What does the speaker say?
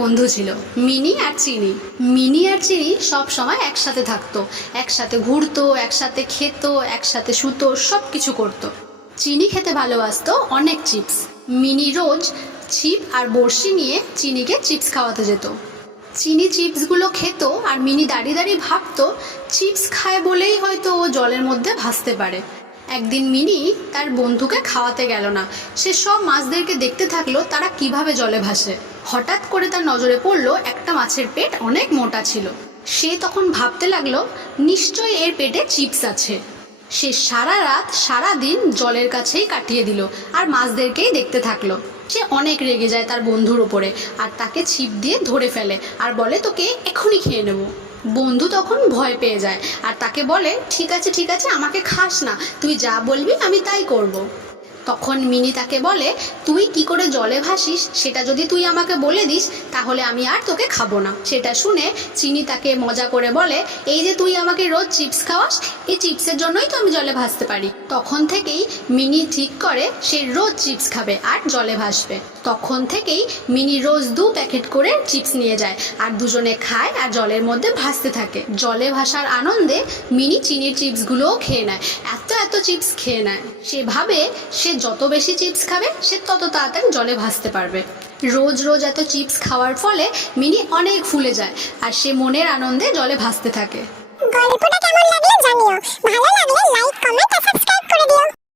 বন্ধু ছিল, মিনি আর চিনি। মিনি আর চিনি সব সময় একসাথে থাকতো, একসাথে ঘুরতো, একসাথে খেত, একসাথে শুতো, সব কিছু করতো। চিনি খেতে ভালোবাসতো অনেক চিপস। মিনি রোজ ছিপ আর বড়শি নিয়ে চিনিকে চিপস খাওয়াতে যেত। চিনি চিপসগুলো খেত আর মিনি দাঁড়িয়ে দাঁড়িয়ে ভাবতো চিপস খায় বলেই হয়তো ও জলের মধ্যে ভাসতে পারে। একদিন মিনি তার বন্ধুকে খাওয়াতে গেল না। সে সব মাছদেরকে দেখতে থাকলো তারা কিভাবে জলে ভাসে। হঠাৎ করে তার নজরে পড়লো একটা মাছের পেট অনেক মোটা ছিল। সে তখন ভাবতে লাগলো নিশ্চয়ই এর পেটে চিপস আছে। সে সারা রাত সারা দিন জলের কাছেই কাটিয়ে দিল আর মাছদেরকেই দেখতে থাকলো। সে অনেক রেগে যায় তার বন্ধুর ওপরে আর তাকে ছিপ দিয়ে ধরে ফেলে আর বলে তোকে এক্ষুনি খেয়ে নেব। বন্ধু তখন ভয় পেয়ে যায় আর তাকে বলে ঠিক আছে ঠিক আছে, আমাকে খাস না, তুই যা বলবি আমি তাই করব। তখন মিনি তাকে বলে তুই কি করে জলে ভাসিস সেটা যদি তুই আমাকে বলে দিস তাহলে আমি আর তোকে খাবো না। সেটা শুনে চিনি তাকে মজা করে বলে এই যে তুই আমাকে রোজ চিপস খাওয়াস, এই চিপসের জন্যই তো আমি জলে ভাসতে পারি। তখন থেকেই মিনি ঠিক করে সে রোজ চিপস খাবে আর জলে ভাসবে। তখন থেকেই মিনি রোজ 2 প্যাকেট করে চিপস নিয়ে যায় আর দুজনে খায় আর জলের মধ্যে ভাসতে থাকে। জলে ভাসার আনন্দে মিনি চিনির চিপসগুলোও খেয়ে নেয়, এত এত চিপস খেয়ে নেয়। সে ভাবে সে যত বেশি চিপস খাবে সে তত তাড়াতাড়ি জলে ভাসতে পারবে। রোজ রোজ এত চিপস খাওয়ার ফলে মিনি অনেক ফুলে যায় আর সে মনের আনন্দে জলে ভাসতে থাকে। গল্পটা কেমন লাগলো জানিও, ভালো লাগলে লাইক, কমেন্ট আর সাবস্ক্রাইব করে দিও।